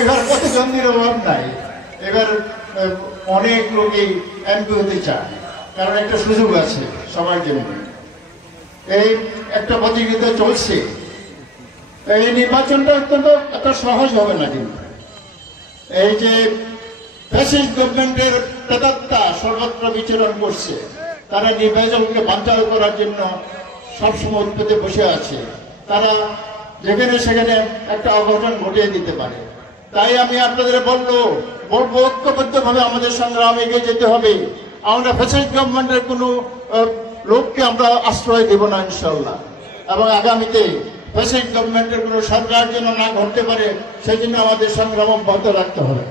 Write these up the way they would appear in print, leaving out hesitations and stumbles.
এবার প্রতিদ্বন্দ্বীর অভাব নাই। এবার অনেক লোকই এমপি হতে চায়, কারণ একটা সুযোগ আছে সবার জন্য। এই একটা প্রতিযোগিতা চলছে। এই নির্বাচনটা অত্যন্ত এত সহজ হবে না। কিন্তু এই যে ফ্যাসিস্ট গভর্নমেন্টের প্রেতাত্মা সর্বত্র বিচরণ করছে, তারা নির্বাচনকে বানচাল করার জন্য সবসময় উৎপেতে বসে আছে। তারা যেখানে সেখানে একটা অঘটন ঘটিয়ে দিতে পারে। তাই আমি আপনাদের বলবো ঐক্যবদ্ধভাবে আমাদের সংগ্রামে এগিয়ে যেতে হবে। আমরা ফ্যাসিস্ট গভর্নমেন্টের কোনো লোককে আমরা আশ্রয় দেব না ইনশাল্লাহ। এবং আগামীতে ফ্যাসিস্ট গভর্নমেন্টের কোনো সরকার যেন না ঘটতে পারে, সেই জন্য আমাদের সংগ্রাম অব্যাহত রাখতে হবে।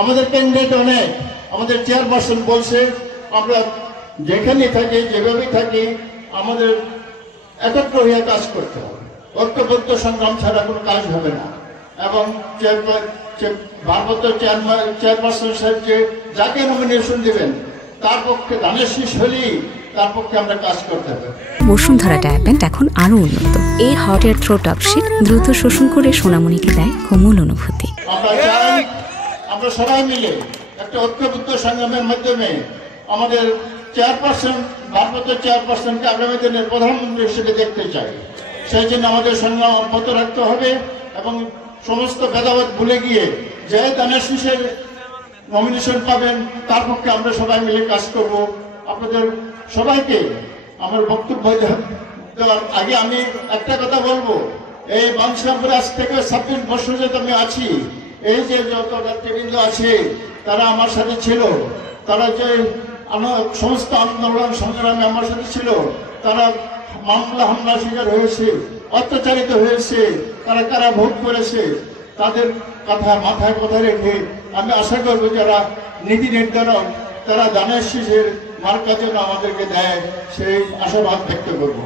আমাদের ক্যান্ডিডেট অনেক, আমাদের চেয়ারপারসন বলছে আমরা যেখানে থাকি যেভাবে থাকি আমাদের একত্র হয়ে কাজ করতে হবে। ঐক্যবদ্ধ সংগ্রাম ছাড়া কোনো কাজ হবে না। এবং ভারপ্রাপ্ত চেয়ারপারসন সাহেব যে যাকে নমিনেশন দেবেন তার পক্ষে ধানের শীষ হলেই তার পক্ষে আমরা কাজ করতে হবে। বসুন্ধরা ডায়াপেন্ট এখন আরো উন্নত। এই হট এয়ার থ্রো টপশিট দ্রুত শোষণ করে সোনামণিকে দেয় কোমল অনুভূতি। আমরা চাই আমরা সবাই মিলে একটা ঐক্যবদ্ধ সংগ্রামের মাধ্যমে আমাদের চেয়ারপারসন ভারপ্রাপ্ত চেয়ারপারসনকে আগামী দিনের প্রধানমন্ত্রী হিসেবে দেখতে চাই। সেই জন্য আমাদের সংগ্রাম অব্যাহত রাখতে হবে এবং সমস্ত ভেদাভেদ ভুলে গিয়ে যে ধানের শীষের নমিনেশন পাবেন তার পক্ষে আমরা সবাই মিলে কাজ করব। আপনাদের সবাইকে আমার বক্তব্য দেওয়ার আগে আমি একটা কথা বলবো, এই বাংশামপুরে আজ থেকে 26 বছর যেহেতু আমি আছি, এই যে যত নেতৃবৃন্দ আছে তারা আমার সাথে ছিল, তারা যে সমস্ত আন্দোলন সংগ্রামে আমার সাথে ছিল, তারা মামলা হামলা শিকার হয়েছে, অত্যাচারিত হয়েছে, তারা কারা ভোট করেছে, তাদের কথা মাথায় কথা রেখে আমি আশা করবো যারা নীতি নির্ধারক তারা ধানের শীষের মার্কা যেন আমাদেরকে দেয়, সেই আশাবাদ ব্যক্ত করবো।